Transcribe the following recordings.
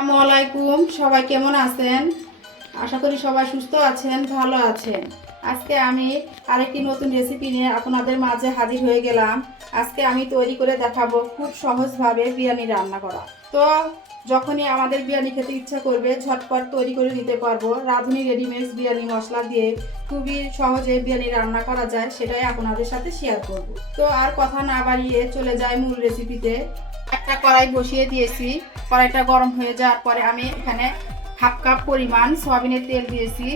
আসসালামু আলাইকুম সবাই কেমন আছেন? আশা করি সবাই সুস্থ আছেন, ভালো আছেন। আজকে আমি আরেকটি নতুন রেসিপি নিয়ে আপনাদের মাঝে হাজির হয়ে গেলাম। আজকে আমি তৈরি করে দেখাবো খুব সহজভাবে বিরিয়ানি রান্না করা। তো যখনই আমাদের বিরিয়ানি খেতে ইচ্ছা করবে, ঝটপট তৈরি করে নিতে পারব। রাঁধুনি রেডিমেড বিরিয়ানি মশলা দিয়ে খুবই সহজে বিরিয়ানি রান্না করা যায়, সেটাই আপনাদের সাথে শেয়ার করব। তো আর কথা না বাড়িয়ে চলে যায় মূল রেসিপিতে একটা কড়াই বসিয়ে দিয়েছি, কড়াইটা গরম হয়ে যাওয়ার পরে আমি এখানে হাফ কাপ পরিমাণ সয়াবিনের তেল দিয়েছি।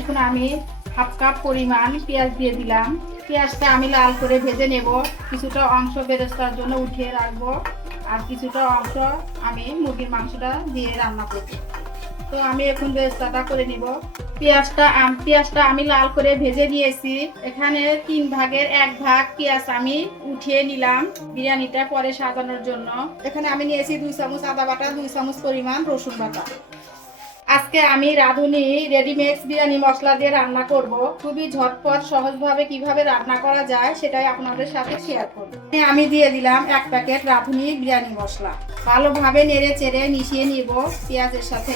এখন আমি হাফ কাপ পরিমাণ পেঁয়াজ দিয়ে দিলাম। পেঁয়াজটা আমি লাল করে ভেজে নেব। কিছুটা অংশ বেরেস্তার জন্য উঠিয়ে রাখব। আর কিছুটা অংশ আমি মুরগির মাংসটা দিয়ে রান্না করব তো আমি এখন বেস্তাটা করে নিব। পেঁয়াজটা আম- পেঁয়াজটা আমি লাল করে ভেজে নিয়েছি। এখানে তিন ভাগের এক ভাগ পেঁয়াজ আমি উঠিয়ে নিলাম বিরিয়ানিটা পরে সাজানোর জন্য। এখানে আমি নিয়েছি দুই চামচ আদা বাটা, দুই চামচ পরিমাণ রসুন বাটা। আজকে আমি রাঁধুনি রেডিমেক্স বিরিয়ানি মশলা দিয়ে রান্না করব। খুবই ঝটপট, সহজভাবে কীভাবে রান্না করা যায় সেটাই আপনাদের সাথে শেয়ার করব। আমি দিয়ে দিলাম এক প্যাকেট রাঁধুনি বিরিয়ানি মশলা। ভালোভাবে নেড়ে চেড়ে মিশিয়ে নিব পেঁয়াজের সাথে।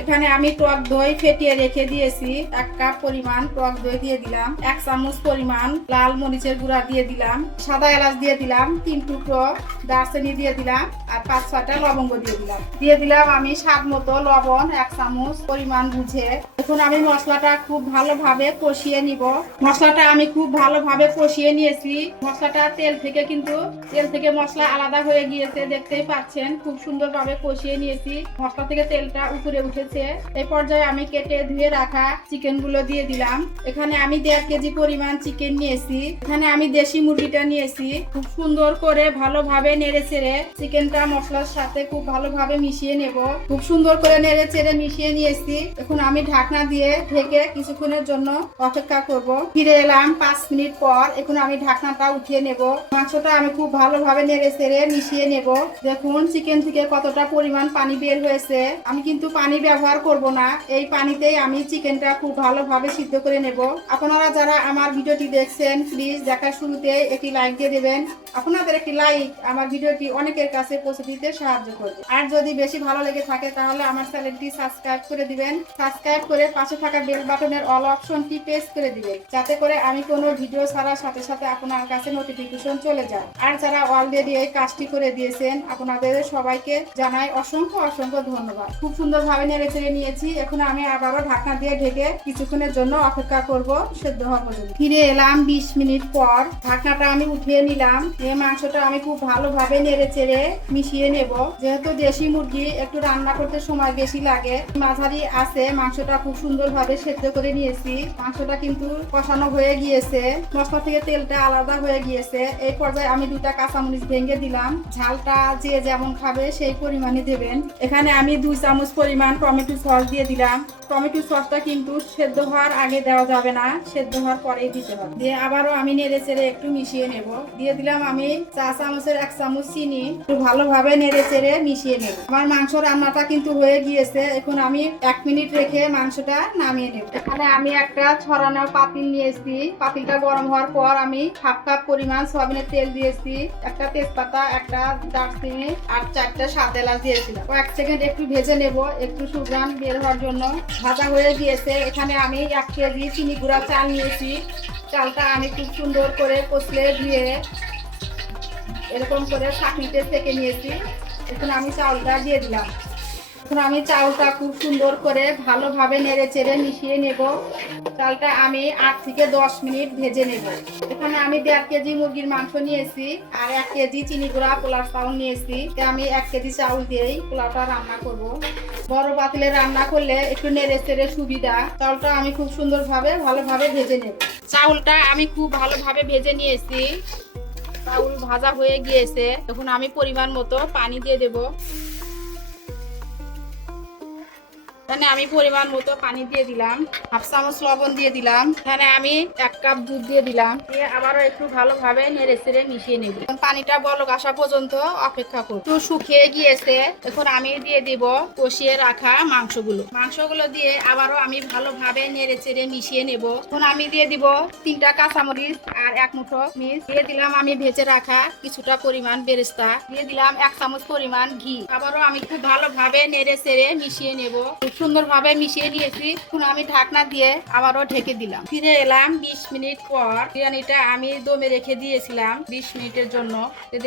এখানে আমি টক দই ফেটিয়ে রেখে দিয়েছি। এক কাপ পরিমাণ টক দই দিয়ে দিলাম। এক চামচ পরিমাণ লাল মরিচের গুঁড়া দিয়ে দিলাম। সাদা এলাচ দিয়ে দিলাম। তিন টুকরো দারচিনি দিয়ে দিলাম। আর পাঁচ ছটা লবঙ্গ দিয়ে দিলাম। দিয়ে দিলাম আমি স্বাদ মতো লবণ, এক চামচ পরিমাণ বুঝে। এখন আমি মশলাটা খুব ভালোভাবে কষিয়ে নিব। মশলাটা আমি খুব ভালোভাবে কষিয়ে নিয়েছি। মশলাটা তেল থেকে কিন্তু, তেল থেকে মশলা আলাদা হয়ে গিয়েছে, দেখতেই পাচ্ছেন। খুব সুন্দরভাবে কষিয়ে নিয়েছি। মশলা থেকে তেলটা উপরে উঠেছে এই পর্যায়ে আমি কেটে ধুয়ে রাখা চিকেনগুলো দিয়ে দিলাম। এখানে আমি দেড় কেজি পরিমাণ চিকেন নিয়েছি। এখানে আমি দেশি মুরগিটা নিয়েছি। খুব সুন্দর করে ভালোভাবে নেড়ে চেড়ে চিকেনটা মশলার সাথে খুব ভালোভাবে মিশিয়ে নেব। খুব সুন্দর করে নেড়ে চেড়ে মিশিয়ে নিয়েছি। এখন আমি ঢাকনা দিয়ে ঢেকে কিছুক্ষণের জন্য অপেক্ষা করব। ফিরে এলাম পাঁচ মিনিট পর। এখন আমি ঢাকনাটা উঠিয়ে নেব। মাংসটা আমি খুব ভালোভাবে নেড়ে চেড়ে মিশিয়ে নেব। দেখুন, চিকেন থেকে কতটা পরিমাণ পানি বের হয়েছে। আমি কিন্তু পানি ব্যবহার করব না। এই পানিতেই আমি চিকেনটা খুব ভালোভাবে সিদ্ধ করে নেব। আপনারা যারা আমার ভিডিওটি দেখছেন প্লিজ দেখার শুরুতে একটি লাইক দিয়ে দেবেন। আপনাদের একটি লাইক আমার ভিডিওটি অনেকের কাছে পৌঁছে দিতে সাহায্য করবে। আর যদি বেশি ভালো লেগে থাকে, তাহলে আমার চ্যানেলটি সাবস্ক্রাইব করে দিবেন। সাবস্ক্রাইব করে পাশে থাকা বেল বাটনের অল অপশনটি প্রেস করে দিবেন। যাতে করে আমি কোনো ভিডিও ছাড়ার সাথে সাথে আপনার কাছে নোটিফিকেশন চলে যায়। আর যারা অলরেডি এই কাজটি করে দিয়েছেন, আপনাদের সবাইকে জানাই অসংখ্য অসংখ্য ধন্যবাদ। খুব সুন্দরভাবে নেড়ে চেড়ে নিয়েছি। এখন আমি আবারও ঢাকনা দিয়ে ঢেকে কিছুক্ষণের জন্য অপেক্ষা করব সেদ্ধ হওয়া পর্যন্ত। ফিরে এলাম বিশ মিনিট পর। ঢাকনাটা আমি উঠিয়ে নিলাম। এই মাংসটা আমি খুব ভালোভাবে নেড়ে চেড়ে মিশিয়ে নেব। যেহেতু দেশি মুরগি, একটু রান্না করতে সময় বেশি লাগে। মাঝারি আছে, মাংসটা খুব সুন্দরভাবে সেদ্ধ করে নিয়েছি। মাংসটা কিন্তু কষানো হয়ে গিয়েছে। মশলা থেকে তেলটা আলাদা হয়ে গিয়েছে। এই পর্যায়ে আমি দুটা কাঁচামরিচ ভেঙে দিলাম। ঝালটা যে যেমন খাবে সেই পরিমাণে দেবেন। এখানে আমি দুই চামচ পরিমাণ টমেটো সস দিয়ে দিলাম। টমেটো সসটা কিন্তু সেদ্ধ হওয়ার আগে দেওয়া যাবে না, সেদ্ধ হওয়ার পরেই দিতে হবে। দিয়ে আবারও আমি নেড়ে চেড়ে একটু মিশিয়ে নেব। দিয়ে দিলাম আমি চা চামচের এক চামচ চিনি। একটু ভালোভাবে নেড়ে চেড়ে মিশিয়ে নেব। আমার মাংস রান্নাটা কিন্তু হয়ে গিয়েছে। এখন আমি এক মিনিট রেখে মাংসটা নামিয়ে নেব। এখানে আমি একটা ছড়ানোর পাতিল নিয়েছি। পাতিলটা গরম হওয়ার পর আমি হাফ কাপ পরিমাণ সয়াবিনের তেল দিয়েছি। একটা তেজপাতা, একটা দারচিনি আর চারটা সাদা এলাচ দিয়েছিলাম। কয়েক সেকেন্ড একটু ভেজে নেব। একটু সুগান বের হওয়ার জন্য ভাজা হয়ে গিয়েছে। এখানে আমি এক কেজি চিনি গুঁড়া চাল নিয়েছি। চালটা আমি খুব সুন্দর করে কষলে দিয়ে এরকম করে ছাঁকনিতে থেকে নিয়েছি। এখন আমি চালটা দিয়ে দিলাম। এখন আমি চাউলটা খুব সুন্দর করে ভালোভাবে নেড়ে চেড়ে মিশিয়ে নেব। চালটা আমি আট থেকে দশ মিনিট ভেজে নেব। এখানে আমি দেড় কেজি মুরগির মাংস নিয়েছি আর এক কেজি চিনি গুঁড়া পোলার চাউল নিয়েছি। আমি এক কেজি চাউল দিয়েই পোলাওটা রান্না করব। বড় পাতিলে রান্না করলে একটু নেড়ে চেড়ে সুবিধা। চালটা আমি খুব সুন্দরভাবে, ভালোভাবে ভেজে নেব। চাউলটা আমি খুব ভালোভাবে ভেজে নিয়েছি। চাউল ভাজা হয়ে গিয়েছে। এখন আমি পরিমাণ মতো পানি দিয়ে দেব। এখানে আমি পরিমাণ মতো পানি দিয়ে দিলাম। হাফ চামচ লবণ দিয়ে দিলাম। এখানে আমি এক কাপ দুধ দিয়ে দিলাম। দিয়ে আবারও একটু ভালোভাবে নেড়ে চেড়ে মিশিয়ে নেব। পানিটা বলক আসা পর্যন্ত অপেক্ষা করব। একটু শুকিয়ে গিয়েছে। এখন আমি দিয়ে দিব কষিয়ে রাখা মাংসগুলো। মাংসগুলো দিয়ে আবারও আমি ভালোভাবে নেড়ে চেড়ে মিশিয়ে নেব। এখন আমি দিয়ে দিব তিনটা কাঁচামরিচ আর এক মুঠো মিস দিয়ে দিলাম আমি ভেজে রাখা কিছুটা পরিমাণ বেরেস্তা। দিয়ে দিলাম এক চামচ পরিমাণ ঘি। আবারও আমি খুব ভালোভাবে নেড়ে চেড়ে মিশিয়ে নেব। খুব সুন্দরভাবে মিশিয়ে নিয়েছি এখন আমি ঢাকনা দিয়ে আবারও ঢেকে দিলাম। ফিরে এলাম বিশ মিনিট পর বিরিয়ানিটা আমি দমে রেখে দিয়েছিলাম বিশ মিনিটের জন্য।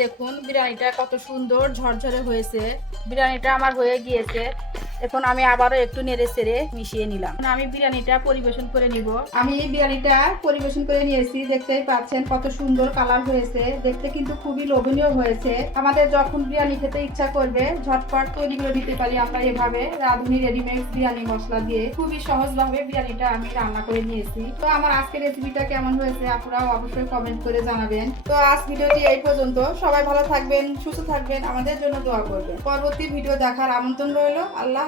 দেখুন, বিরিয়ানিটা কত সুন্দর ঝরঝরে হয়েছে। বিরিয়ানিটা আমার হয়ে গিয়েছে। এখন আমি আবারও একটু নেড়ে চেড়ে মিশিয়ে নিলাম। আমি বিরিয়ানিটা পরিবেশন করে নিব। আমি এই বিরিয়ানিটা পরিবেশন করে নিয়েছি, দেখতেই পাচ্ছেন কত সুন্দর কালার হয়েছে। দেখতে কিন্তু খুবই লোভনীয় হয়েছে। আমাদের যখন বিরিয়ানি খেতে ইচ্ছা করবে, ঝটপট তৈরি করে দিতে পারি আমরা এভাবে। রাঁধুনি রেডিমেড বিরিয়ানি মশলা দিয়ে খুবই সহজভাবে বিরিয়ানিটা আমি রান্না করে নিয়েছি। তো আমার আজকের রেসিপিটা কেমন হয়েছে আপনারাও অবশ্যই কমেন্ট করে জানাবেন। তো আজ ভিডিওটি এই পর্যন্ত। সবাই ভালো থাকবেন, সুস্থ থাকবেন। আমাদের জন্য দোয়া করবেন। পরবর্তী ভিডিও দেখার আমন্ত্রণ রইল। আল্লাহ